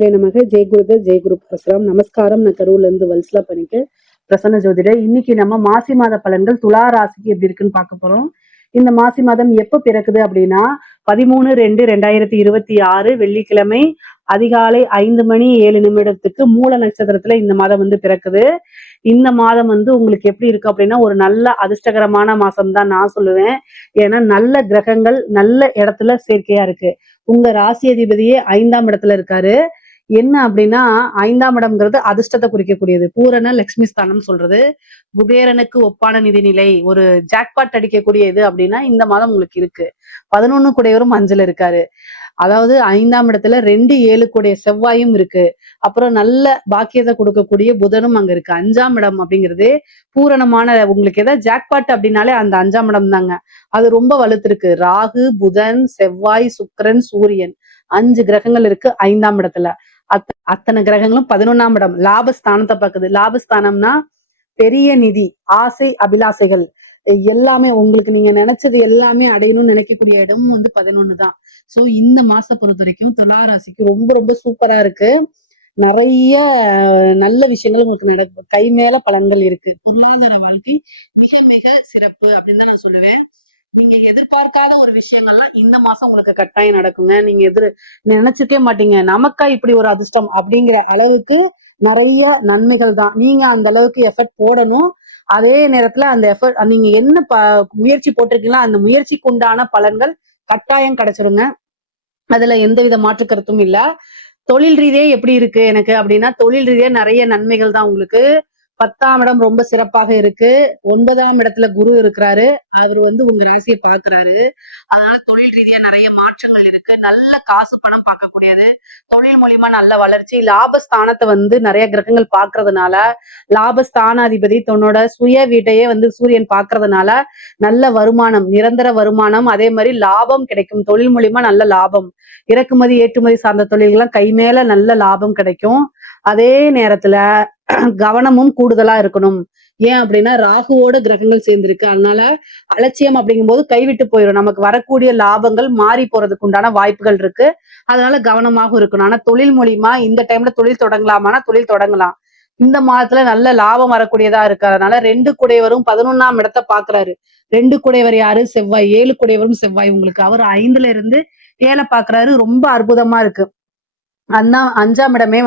ஸ்ரீமாத்ரே நமக. ஜெய் குருதர், ஜெய் குரு பரசுராம். நமஸ்காரம். நான் கரூர்ல இருந்து வல்சலா பண்ணிக்க பிரசன்ன ஜோதிடர். இன்னைக்கு நம்ம மாசி மாத பலன்கள் துலா ராசிக்கு எப்படி இருக்குன்னு பார்க்க போறோம். இந்த மாசி மாதம் எப்ப பிறக்குது அப்படின்னா 13/2/2026 வெள்ளிக்கிழமை அதிகாலை 5:07 மூல நட்சத்திரத்துல இந்த மாதம் பிறக்குது. இந்த மாதம் உங்களுக்கு எப்படி இருக்கு அப்படின்னா ஒரு நல்ல அதிர்ஷ்டகரமான மாசம் தான் நான் சொல்லுவேன். ஏன்னா நல்ல கிரகங்கள் நல்ல இடத்துல சேர்க்கையா இருக்கு. உங்க ராசி அதிபதியே 5ஆம் இடத்துல இருக்காரு. என்ன அப்படின்னா 5ஆம் இடம்ங்கிறது அதிர்ஷ்டத்தை குறிக்கக்கூடியது. பூரண லட்சுமி ஸ்தானம் சொல்றது. குபேரனுக்கு ஒப்பான நிதிநிலை, ஒரு ஜாக்பாட் அடிக்கக்கூடிய இது அப்படின்னா இந்த மாதம் உங்களுக்கு இருக்கு. 11 கூடையவரும் 5ல இருக்காரு. அதாவது 5ஆம் இடத்துல 2 7 கூடிய செவ்வாயும் இருக்கு. அப்புறம் நல்ல பாக்கியத்தை கொடுக்கக்கூடிய புதனும் அங்க இருக்கு. 5ஆம் இடம் அப்படிங்கிறது பூரணமான, உங்களுக்கு ஏதாவது ஜாக்பாட் அப்படின்னாலே அந்த 5ஆம் இடம் தாங்க. அது ரொம்ப வலுத்திருக்கு. ராகு, புதன், செவ்வாய், சுக்கிரன், சூரியன் 5 கிரகங்கள் இருக்கு 5ஆம் இடத்துல. அத்தனை கிரகங்களும் 11ஆம் இடம் லாபஸ்தானத்தை பார்க்குது. லாபஸ்தானம்னா பெரிய நிதி, ஆசை, அபிலாசைகள் எல்லாமே உங்களுக்கு நீங்க நினைச்சது எல்லாமே அடையணும்னு நினைக்கக்கூடிய இடமும் 11 தான். சோ இந்த மாசத்தை பொறுத்த வரைக்கும் துலா ராசிக்கு ரொம்ப ரொம்ப சூப்பரா இருக்கு. நிறைய நல்ல விஷயங்கள் உங்களுக்கு நடக்கும். கை மேல பலன்கள் இருக்கு. பொருளாதார வாழ்க்கை மிக மிக சிறப்பு அப்படின்னு தான் நான் சொல்லுவேன். நீங்க எதிர்பார்க்காத ஒரு விஷயங்கள்லாம் இந்த மாசம் உங்களுக்கு கட்டாயம் நடக்குங்க. நீங்க நினைச்சுக்கே மாட்டீங்க, நமக்கா இப்படி ஒரு அதிர்ஷ்டம் அப்படிங்கிற அளவுக்கு நிறைய நன்மைகள் தான். நீங்க அந்த அளவுக்கு எஃபர்ட் போடணும். அதே நேரத்துல அந்த எஃபர்ட் நீங்க என்ன முயற்சி போட்டிருக்கீங்களோ அந்த முயற்சிக்கு உண்டான பலன்கள் கட்டாயம் கிடைச்சிருங்க. அதுல எந்தவித மாற்று கருத்தும் இல்ல. தொழில் ரீதியே எப்படி இருக்கு எனக்கு அப்படின்னா, தொழில் ரீதியா நிறைய நன்மைகள் தான் உங்களுக்கு. 10ஆம் இடம் ரொம்ப சிறப்பாக இருக்கு. 9ஆம் இடத்துல குரு இருக்கிறாரு. அவர் உங்க ராசியை பாக்குறாரு. அதனால தொழில் ரீதியா நிறைய மாற்றங்கள் இருக்கு. நல்ல காசு பணம் பார்க்கக்கூடியது. தொழில் மூலியமா நல்ல வளர்ச்சி. லாபஸ்தானத்தை நிறைய கிரகங்கள் பாக்குறதுனால, லாபஸ்தானாதிபதி தன்னோட சுய வீட்டையே சூரியன் பாக்குறதுனால நல்ல வருமானம், நிரந்தர வருமானம், அதே மாதிரி லாபம் கிடைக்கும். தொழில் மூலியமா நல்ல லாபம். இறக்குமதி ஏற்றுமதி சார்ந்த தொழில்கள்லாம் கை மேல நல்ல லாபம் கிடைக்கும். அதே நேரத்துல கவனமும் கூடுதலா இருக்கணும். ஏன் அப்படின்னா ராகுவோட கிரகங்கள் சேர்ந்திருக்கு. அதனால அலட்சியம் அப்படிங்கும்போது கைவிட்டு போயிடும். நமக்கு வரக்கூடிய லாபங்கள் மாறி போறதுக்கு உண்டான வாய்ப்புகள் இருக்கு. அதனால கவனமாக இருக்கணும். ஆனா தொழில் மூலியமா இந்த டைம்ல தொழில் தொடங்கலாமானா தொழில் தொடங்கலாம். இந்த மாதத்துல நல்ல லாபம் வரக்கூடியதா இருக்கு. அதனால 2 குடையவரும் 11ஆம் இடத்தை பாக்குறாரு. 2 குடையவர் யாரு? செவ்வாய். 7 குடையவரும் செவ்வாய் உங்களுக்கு. அவர் 5ல இருந்து 7 பாக்குறாரு. ரொம்ப அற்புதமா இருக்கு. 5ஆம் இடமே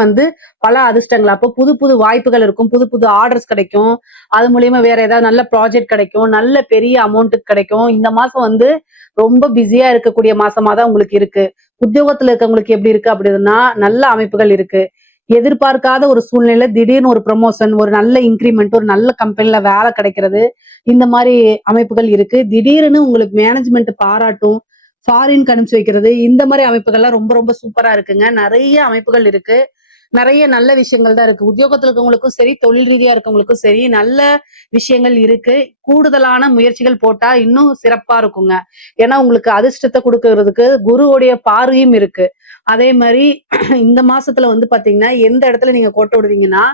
பல அதிர்ஷ்டங்கள். அப்போ புது புது வாய்ப்புகள் இருக்கும். புது புது ஆர்டர்ஸ் கிடைக்கும். அது மூலியமா வேற ஏதாவது நல்ல ப்ராஜெக்ட் கிடைக்கும். நல்ல பெரிய அமௌண்ட்டுக்கு கிடைக்கும். இந்த மாசம் ரொம்ப பிஸியா இருக்கக்கூடிய மாசமா தான் உங்களுக்கு இருக்கு. உத்தியோகத்துல இருக்கவங்களுக்கு எப்படி இருக்கு அப்படின்னா நல்ல அமைப்புகள் இருக்கு. எதிர்பார்க்காத ஒரு சூழ்நிலை, திடீர்னு ஒரு ப்ரமோஷன், ஒரு நல்ல இன்கிரிமெண்ட், ஒரு நல்ல கம்பெனில வேலை கிடைக்கிறது, இந்த மாதிரி அமைப்புகள் இருக்கு. திடீர்னு உங்களுக்கு மேனேஜ்மெண்ட் பாராட்டும், ஃபாரின் அனுப்பிச்சு வைக்கிறது, இந்த மாதிரி அமைப்புகள்லாம் ரொம்ப ரொம்ப சூப்பரா இருக்குங்க. நிறைய அமைப்புகள் இருக்கு. நிறைய நல்ல விஷயங்கள் தான் இருக்கு. உத்தியோகத்துல இருக்கவங்களுக்கும் சரி, தொழில் ரீதியா இருக்கவங்களுக்கும் சரி, நல்ல விஷயங்கள் இருக்கு. கூடுதலான முயற்சிகள் போட்டா இன்னும் சிறப்பா இருக்குங்க. ஏன்னா உங்களுக்கு அதிர்ஷ்டத்தை கொடுக்கறதுக்கு குருவுடைய பார்வையும் இருக்கு. அதே மாதிரி இந்த மாசத்துல பாத்தீங்கன்னா எந்த இடத்துல நீங்க கோட்டை விடுவீங்கன்னா,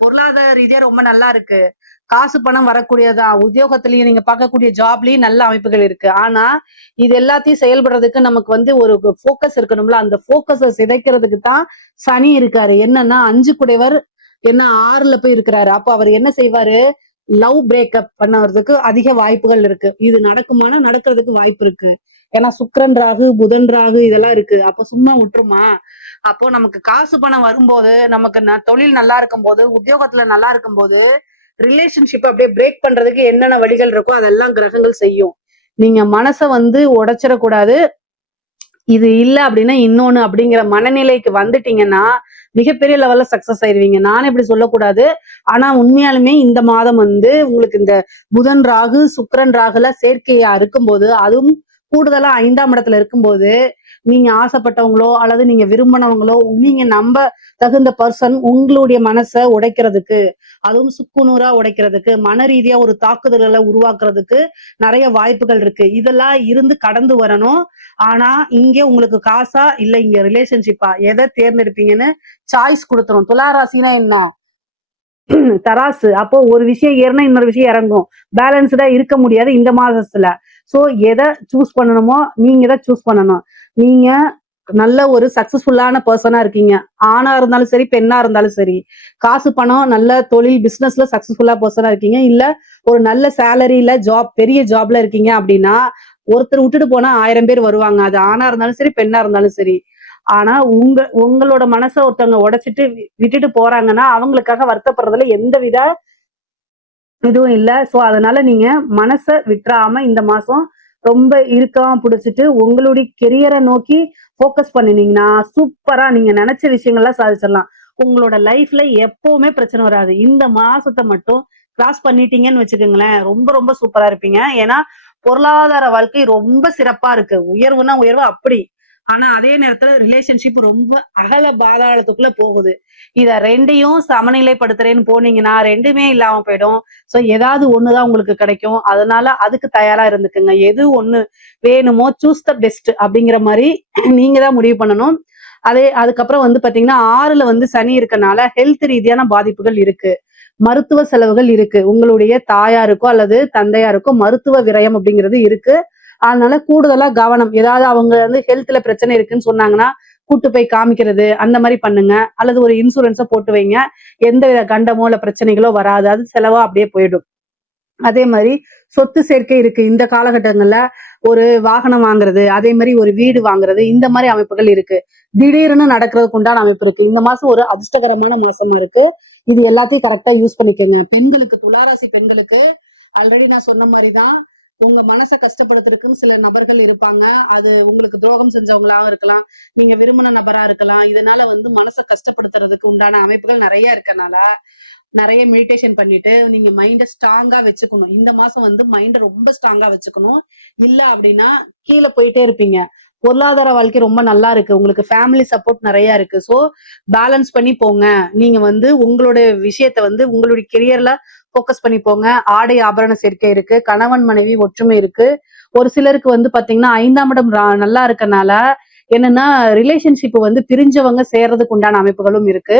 பொருளாதார ரீதியா ரொம்ப நல்லா இருக்கு. காசு பணம் வரக்கூடியதா. உத்தியோகத்திலயும் நீங்க பார்க்கக்கூடிய ஜாப்லயும் நல்ல அமைப்புகள் இருக்கு. ஆனா இது எல்லாத்தையும் செயல்படுறதுக்கு நமக்கு ஒரு போக்கஸ் இருக்கணும்ல. அந்த போக்கஸை சிதைக்கிறதுக்கு தான் சனி இருக்காரு. என்னன்னா 5 குடைவர் 6ல போய் இருக்கிறாரு. அப்போ அவர் என்ன செய்வாரு? லவ் பிரேக்கப் பண்ணுறதுக்கு அதிக வாய்ப்புகள் இருக்கு. இது நடக்குமானா நடக்கிறதுக்கு வாய்ப்பு இருக்கு. ஏன்னா சுக்கிரன் ராகு, புதன் ராகு இதெல்லாம் இருக்கு. அப்ப சும்மா விட்டுருமா? அப்போ நமக்கு காசு பணம் வரும்போது, நமக்கு தொழில் நல்லா இருக்கும் போது, உத்தியோகத்துல நல்லா இருக்கும் போது, ரிலேஷன்ஷிப் அப்படியே பிரேக் பண்றதுக்கு என்னென்ன வழிகள் இருக்கோ அதெல்லாம் கிரகங்கள் செய்யும். நீங்க மனசை உடைச்சிடக்கூடாது. இது இல்ல அப்படின்னா இன்னொன்னு அப்படிங்கிற மனநிலைக்கு வந்துட்டீங்கன்னா மிகப்பெரிய லெவல்ல சக்சஸ் ஆயிருவீங்க. நானும் இப்படி சொல்லக்கூடாது. ஆனா உண்மையாலுமே இந்த மாதம் உங்களுக்கு இந்த புதன் ராகு, சுக்கிரன் ராகுல சேர்க்கையா இருக்கும்போது, அதுவும் கூடுதலா 5ஆம் இடத்துல இருக்கும்போது, நீங்க ஆசைப்பட்டவங்களோ அல்லது நீங்க விரும்பினவங்களோ, நீங்க நம்ப தகுந்த பர்சன் உங்களுடைய மனசை உடைக்கிறதுக்கு, அதுவும் சுக்குநூறா உடைக்கிறதுக்கு, மன ரீதியா ஒரு தாக்குதல்களை உருவாக்குறதுக்கு நிறைய வாய்ப்புகள் இருக்கு. இதெல்லாம் இருந்து கடந்து வரணும். ஆனா இங்க உங்களுக்கு காசா இல்ல இங்க ரிலேஷன்ஷிப்பா எதை தேர்ந்தெடுப்பீங்கன்னு சாய்ஸ் கொடுத்துரும். துலா ராசினா என்ன? தராசு. அப்போ ஒரு விஷயம் ஏறினா இன்னொரு விஷயம் இறங்கும். பேலன்ஸ்டா இருக்க முடியாது இந்த மாசத்துல. சோ எதை சூஸ் பண்ணணுமோ நீங்க தான் சூஸ் பண்ணணும். நீங்க நல்ல ஒரு சக்சஸ்ஃபுல்லான பர்சனா இருக்கீங்க. ஆணா இருந்தாலும் சரி, பெண்ணா இருந்தாலும் சரி. காசு, பணம், நல்ல தொழில், பிசினஸ்ல சக்சஸ்ஃபுல்லா பர்சனா இருக்கீங்க. இல்ல ஒரு நல்ல சேலரில பெரிய ஜாப்ல இருக்கீங்க அப்படின்னா, ஒருத்தர் விட்டுட்டு போனா 1000 பேர் வருவாங்க. அது ஆணா இருந்தாலும் சரி, பெண்ணா இருந்தாலும் சரி. ஆனா உங்களோட மனச ஒருத்தவங்க உடைச்சிட்டு விட்டுட்டு போறாங்கன்னா, அவங்களுக்காக வருத்தப்படுறதுல எந்தவித இதுவும் இல்ல. சோ, அதனால நீங்க மனச விட்றாம இந்த மாசம் ரொம்ப இறுக்கமா புடிச்சுட்டு, உங்களுடைய கெரியர நோக்கி ஃபோக்கஸ் பண்ணினீங்கன்னா, சூப்பரா நீங்க நெனச்ச விஷயங்கள்லாம் சாதிச்சிடலாம். உங்களோட லைஃப்ல எப்பவுமே பிரச்சனை வராது. இந்த மாசத்த மட்டும் கிராஸ் பண்ணிட்டீங்கன்னு வச்சுக்கங்களேன், ரொம்ப ரொம்ப சூப்பரா இருப்பீங்க. ஏன்னா, பொருளாதார வாழ்க்கை ரொம்ப சிறப்பா இருக்கு. உயர்வுனா உயர்வு அப்படி. ஆனா, அதே நேரத்துல ரிலேஷன்ஷிப் ரொம்ப அகல பாதாளத்துக்குள்ள போகுது. இத 2யும் சமநிலைப்படுத்துறேன்னு போனீங்கன்னா, 2மே இல்லாம போயிடும். சோ ஏதாவது ஒண்ணுதான் உங்களுக்கு கிடைக்கும். அதனால அதுக்கு தயாரா இருந்துக்குங்க. எது ஒண்ணு வேணுமோ சூஸ் த பெஸ்ட் அப்படிங்கிற மாரி நீங்க தான் முடிவு பண்ணணும். அதுக்கப்புறம் வந்து பாத்தீங்கன்னா, 6ல வந்து சனி இருக்கனால ஹெல்த் ரீதியான பாதிப்புகள் இருக்கு. மருத்துவ செலவுகள் இருக்கு. உங்களுடைய தாயாருக்கோ அல்லது தந்தையாருக்கோ மருத்துவ விரயம் அப்படிங்கிறது இருக்கு. அதனால கூடுதலா கவனம். ஏதாவது அவங்க வந்து ஹெல்த்ல பிரச்சனை இருக்குன்னு சொன்னாங்கன்னா, கூட்டு போய் காமிக்கிறது, அந்த மாரி பண்ணுங்க. அல்லது ஒரு இன்சூரன்ஸ போட்டு வைங்க. எந்தவித கண்டமோ, இல்ல பிரச்சனைகளோ வராது. அது செலவா அப்படியே போயிடும். அதே மாரி சொத்து சேர்க்கை இருக்கு. இந்த காலகட்டங்கள்ல ஒரு வாகனம் வாங்குறது, அதே மாரி ஒரு வீடு வாங்குறது, இந்த மாரி அமைப்புகள் இருக்கு. திடீர்னு நடக்கிறதுக்கு உண்டான அமைப்பு இருக்கு. இந்த மாசம் ஒரு அதிர்ஷ்டகரமான மாசமா இருக்கு. இது எல்லாத்தையும் கரெக்ட்டா யூஸ் பண்ணிக்கங்க. பெண்களுக்கு, துளாராசி பெண்களுக்கு ஆல்ரெடி நான் சொன்ன மாரி தான். உங்க மனச கஷ்டப்படுத்துறதுக்குன்னு சில நபர்கள் இருப்பாங்க. அது உங்களுக்கு துரோகம் செஞ்சவங்களாவும் இருக்கலாம். நீங்க விரும்பின நபரா இருக்கலாம். இதனால வந்து மனச கஷ்டப்படுத்துறதுக்கு உண்டான அமைப்புகள் நெறைய இருக்கனால, நெறைய மெடிடேஷன் பண்ணிட்டு நீங்க மைண்ட ஸ்ட்ராங்கா வச்சுக்கணும். இந்த மாசம் வந்து மைண்ட ரொம்ப ஸ்ட்ராங்கா வச்சுக்கணும். இல்ல அப்படின்னா கீழ போயிட்டே இருப்பீங்க. பொருளாதார வாழ்க்கை ரொம்ப நல்லா இருக்கு. உங்களுக்கு ஃபேமிலி சப்போர்ட் நெறைய இருக்கு. சோ பேலன்ஸ் பண்ணி போங்க. நீங்க வந்து உங்களுடைய விஷயத்த வந்து உங்களுடைய கெரியர்ல ஃபோக்கஸ் பண்ணி போங்க. ஆடை ஆபரண சேர்க்கை இருக்கு. கணவன் மனைவி ஒற்றுமை இருக்கு. ஒரு சிலருக்கு வந்து பாத்தீங்கன்னா 5ஆம் இடம் நல்லா இருக்கனால என்னன்னா ரிலேஷன்ஷிப் வந்து பிரிஞ்சவங்க சேர்றதுக்கு உண்டான அமைப்புகளும் இருக்கு.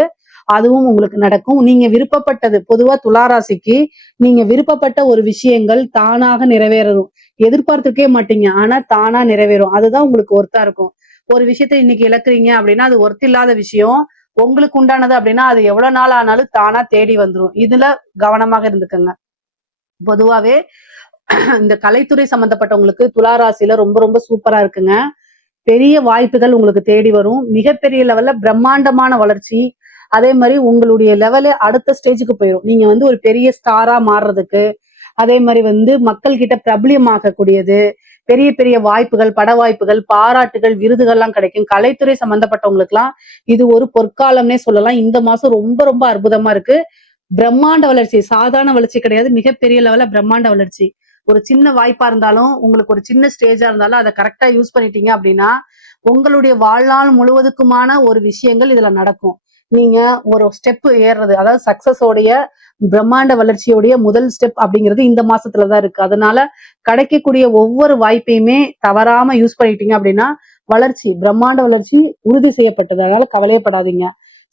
அதுவும் உங்களுக்கு நடக்கும். நீங்க விருப்பப்பட்டது பொதுவா துளாராசிக்கு நீங்க விருப்பப்பட்ட ஒரு விஷயங்கள் தானாக நிறைவேறும். எதிர்பார்த்திருக்கவே மாட்டீங்க. ஆனா தானா நிறைவேறும். அதுதான் உங்களுக்கு ஒர்த்தா இருக்கும். ஒரு விஷயத்த இன்னைக்கு இழக்குறீங்க அப்படின்னா, அது ஒர்த் இல்லாத விஷயம். உங்களுக்கு உண்டானது அப்படின்னா, அது எவ்வளவு நாள் ஆனாலும் தானா தேடி வந்துரும். இதுல கவனமாக இருந்துக்கங்க. பொதுவாவே இந்த கலைத்துறை சம்பந்தப்பட்டவங்களுக்கு துளாராசியில ரொம்ப ரொம்ப சூப்பரா இருக்குங்க. பெரிய வாய்ப்புகள் உங்களுக்கு தேடி வரும். மிகப்பெரிய லெவல்ல பிரம்மாண்டமான வளர்ச்சி. அதே மாரி உங்களுடைய லெவலே அடுத்த ஸ்டேஜ்க்கு போயிரும். நீங்க வந்து ஒரு பெரிய ஸ்டாரா மாறுறதுக்கு, அதே மாரி வந்து மக்கள் கிட்ட பிரபலியமாகக்கூடியது, பெரிய பெரிய வாய்ப்புகள், பட வாய்ப்புகள், பாராட்டுகள், விருதுகள்லாம் கிடைக்கும். கலைத்துறை சம்பந்தப்பட்டவங்களுக்குலாம் இது ஒரு பொற்காலம்னே சொல்லலாம். இந்த மாசம் ரொம்ப ரொம்ப அற்புதமா இருக்கு. பிரம்மாண்ட வளர்ச்சி. சாதாரண வளர்ச்சி கிடையாது. மிகப்பெரிய லெவல்ல பிரம்மாண்ட வளர்ச்சி. ஒரு சின்ன வாய்ப்பா இருந்தாலும், உங்களுக்கு ஒரு சின்ன ஸ்டேஜா இருந்தாலும், அத கரெக்ட்டா யூஸ் பண்ணிட்டீங்க அப்படின்னா, உங்களுடைய வாழ்நாள் முழுவதுக்குமான ஒரு விஷயங்கள் இதுல நடக்கும். நீங்க ஒரு ஸ்டெப் ஏறுறது, அதாவது சக்சஸ் உடைய பிரம்மாண்ட வளர்ச்சியுடைய முதல் ஸ்டெப் அப்படிங்கிறது இந்த மாசத்துல தான் இருக்கு. அதனால கிடைக்கக்கூடிய ஒவ்வொரு வாய்ப்பையுமே தவறாம யூஸ் பண்ணிட்டீங்க அப்படின்னா, பிரம்மாண்ட வளர்ச்சி உறுதி செய்யப்பட்டது. அதனால கவலையப்படாதீங்க.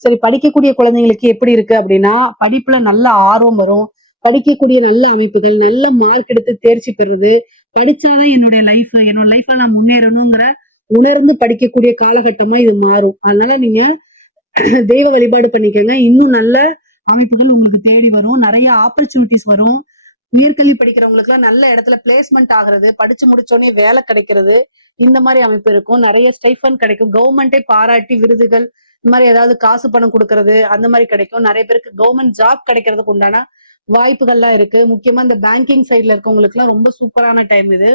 சரி, படிக்கக்கூடிய குழந்தைங்களுக்கு எப்படி இருக்கு அப்படின்னா, படிப்புல நல்ல ஆர்வம் வரும். படிக்கக்கூடிய நல்ல அமைப்புகள், நல்ல மார்க் எடுத்து தேர்ச்சி பெறுறது, படிச்சாதான் என்னோட லைஃப்ல நான் முன்னேறணுங்கிற உணர்ந்து படிக்கக்கூடிய காலகட்டமா இது மாறும். அதனால நீங்க தெய்வ வழிபாடு பண்ணிக்கங்க. இன்னும் நல்ல அமைப்புகள் உங்களுக்கு தேடி வரும். நிறைய ஆப்பர்ச்சுனிட்டிஸ் வரும். உயர்கல்வி படிக்கிறவங்களுக்கு எல்லாம் நல்ல இடத்துல பிளேஸ்மெண்ட் ஆகுறது, படிச்சு முடிச்சோடனே வேலை கிடைக்கிறது, இந்த மாதிரி அமைப்பு இருக்கும். நிறைய ஸ்டைஃபன் கிடைக்கும். கவர்மெண்டே பாராட்டி விருதுகள், இந்த மாதிரி ஏதாவது காசு பணம் கொடுக்கறது, அந்த மாதிரி கிடைக்கும். நிறைய பேருக்கு கவர்மெண்ட் ஜாப் கிடைக்கிறதுக்கு உண்டான வாய்ப்புகள்லாம் இருக்கு. முக்கியமா இந்த பேங்கிங் சைட்ல இருக்கவங்களுக்கு எல்லாம் ரொம்ப சூப்பரான டைம் இது.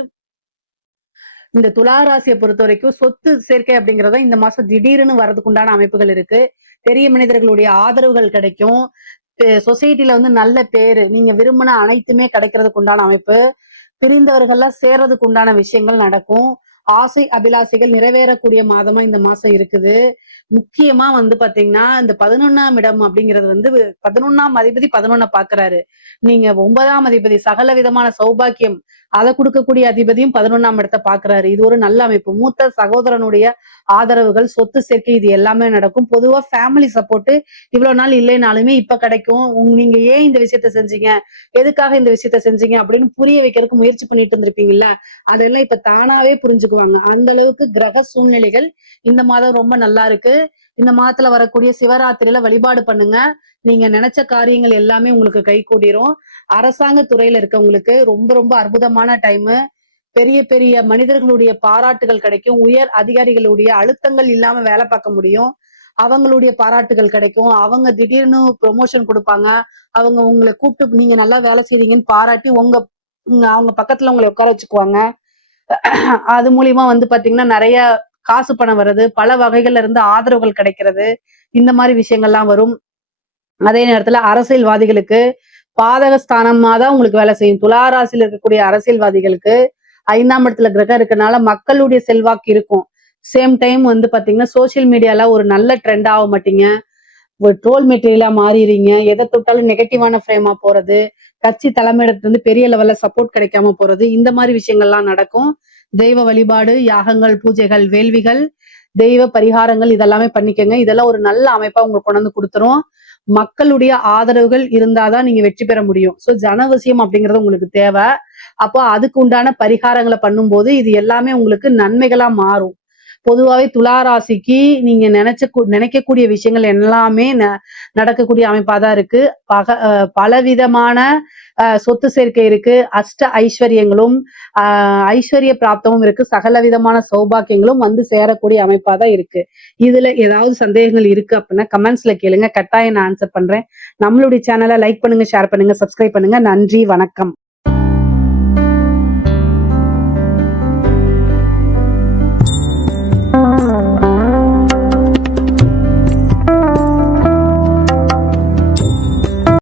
இந்த துலா ராசியை பொறுத்த வரைக்கும் சொத்து சேர்க்கை அப்படிங்கறத இந்த மாசம் திடீர்னு வரதுக்கு உண்டான அமைப்புகள் இருக்கு. பெரிய மனிதர்களுடைய ஆதரவுகள் கிடைக்கும். சொசைட்டில வந்து நல்ல பேரு, நீங்க விரும்பின அனைத்துமே கிடைக்கிறதுக்கு உண்டான அமைப்பு. பிரிந்தவர்கள்லாம் சேர்றதுக்கு உண்டான விஷயங்கள் நடக்கும். ஆசை அபிலாசைகள் நிறைவேறக்கூடிய மாதமா இந்த மாசம் இருக்குது. முக்கியமா வந்து பாத்தீங்கன்னா, இந்த 11ஆம் இடம் அப்படிங்கிறது வந்து 11ஆம் அதிபதி 11 பாக்குறாரு. நீங்க 9ஆம் அதிபதி சகல விதமான சௌபாக்கியம் அதை கொடுக்கக்கூடிய அதிபதியும் 11ஆம் இடத்தை பாக்குறாரு. இது ஒரு நல்ல அமைப்பு. மூத்த சகோதரனுடைய ஆதரவுகள், சொத்து சேர்க்கை, இது எல்லாமே நடக்கும். பொதுவா ஃபேமிலி சப்போர்ட் இவ்வளவு நாள் இல்லைனாலுமே இப்ப கிடைக்கும். நீங்க ஏன் இந்த விஷயத்த செஞ்சீங்க, எதுக்காக இந்த விஷயத்த செஞ்சீங்க அப்படின்னு புரிய வைக்கிறதுக்கு முயற்சி பண்ணிட்டு இருந்திருப்பீங்கல்ல, அதெல்லாம் இப்ப தானாவே புரிஞ்சுக்குவாங்க. வச்சுக்குவாங்க. அந்த அளவுக்கு கிரக சூழ்நிலைகள் இந்த மாதம் ரொம்ப நல்லா இருக்கு. இந்த மாதத்துல வரக்கூடிய சிவராத்திரியில வழிபாடு பண்ணுங்க. நீங்க நினைச்ச காரியங்கள் எல்லாமே உங்களுக்கு கைகூடிரும். அரசாங்க துறையில இருக்கவங்களுக்கு ரொம்ப ரொம்ப அற்புதமான டைம். பெரிய பெரிய மனிதர்களுடைய பாராட்டுகள் கிடைக்கும். உயர் அதிகாரிகளுடைய அழுத்தங்கள் இல்லாம வேலை பார்க்க முடியும். அவங்களுடைய பாராட்டுகள் கிடைக்கும். அவங்க திடீர்னு ப்ரொமோஷன் கொடுப்பாங்க. அவங்க உங்களை கூப்பிட்டு நீங்க நல்லா வேலை செய்றீங்கன்னு பாராட்டி அவங்க பக்கத்துல உங்களை உட்கார வச்சுக்குவாங்க. அது மூலியமா வந்து பாத்தீங்கன்னா நிறைய காசு பணம் வருது, பல வகைகள்ல இருந்து ஆதரவுகள் கிடைக்கிறது, இந்த மாதிரி விஷயங்கள்லாம் வரும். அதே நேரத்துல அரசியல்வாதிகளுக்கு பாதக ஸ்தானமா தான் உங்களுக்கு வேலை செய்யும். துளாராசியில் இருக்கக்கூடிய அரசியல்வாதிகளுக்கு 5ஆம் இடத்துல கிரகம் இருக்கனால மக்களுடைய செல்வாக்கு இருக்கும். சேம் டைம் வந்து பாத்தீங்கன்னா சோசியல் மீடியால ஒரு நல்ல ட்ரெண்ட் ஆக மாட்டீங்க. ஒரு ட்ரோல் மெட்டீரியலா மாறிடுறீங்க. எதை தொட்டாலும் நெகட்டிவான ஃப்ரேமா போறது, கட்சி தலைமையிடத்துல இருந்து பெரிய லெவல்ல சப்போர்ட் கிடைக்காம போறது, இந்த மாதிரி விஷயங்கள்லாம் நடக்கும். தெய்வ வழிபாடு, யாகங்கள், பூஜைகள், வேள்விகள், தெய்வ பரிகாரங்கள் இதெல்லாமே பண்ணிக்கங்க. இதெல்லாம் ஒரு நல்ல அமைப்பா உங்களுக்கு கொண்டு வந்து கொடுத்துரும். மக்களுடைய ஆதரவுகள் இருந்தாதான் நீங்க வெற்றி பெற முடியும். சோ ஜனவசியம் அப்படிங்கிறது உங்களுக்கு தேவை. அப்போ அதுக்கு உண்டான பரிகாரங்களை பண்ணும்போது இது எல்லாமே உங்களுக்கு நன்மைகளா மாறும். பொதுவாவே துளாராசிக்கு நீங்க நினைக்கக்கூடிய விஷயங்கள் எல்லாமே நடக்கக்கூடிய அமைப்பாதான் இருக்கு. பலவிதமான சொத்து சேர்க்கை இருக்கு. அஷ்ட ஐஸ்வர்யங்களும் ஐஸ்வர்ய பிராப்தமும் இருக்கு. சகல விதமான சௌபாக்கியங்களும் வந்து சேரக்கூடிய அமைப்பாதான் இருக்கு. இதுல ஏதாவது சந்தேகங்கள் இருக்கு அப்படின்னா கமெண்ட்ஸ்ல கேளுங்க. கட்டாயம் நான் ஆன்சர் பண்றேன். நம்மளுடைய சேனலை லைக் பண்ணுங்க, ஷேர் பண்ணுங்க, சப்ஸ்கிரைப் பண்ணுங்க. நன்றி, வணக்கம்.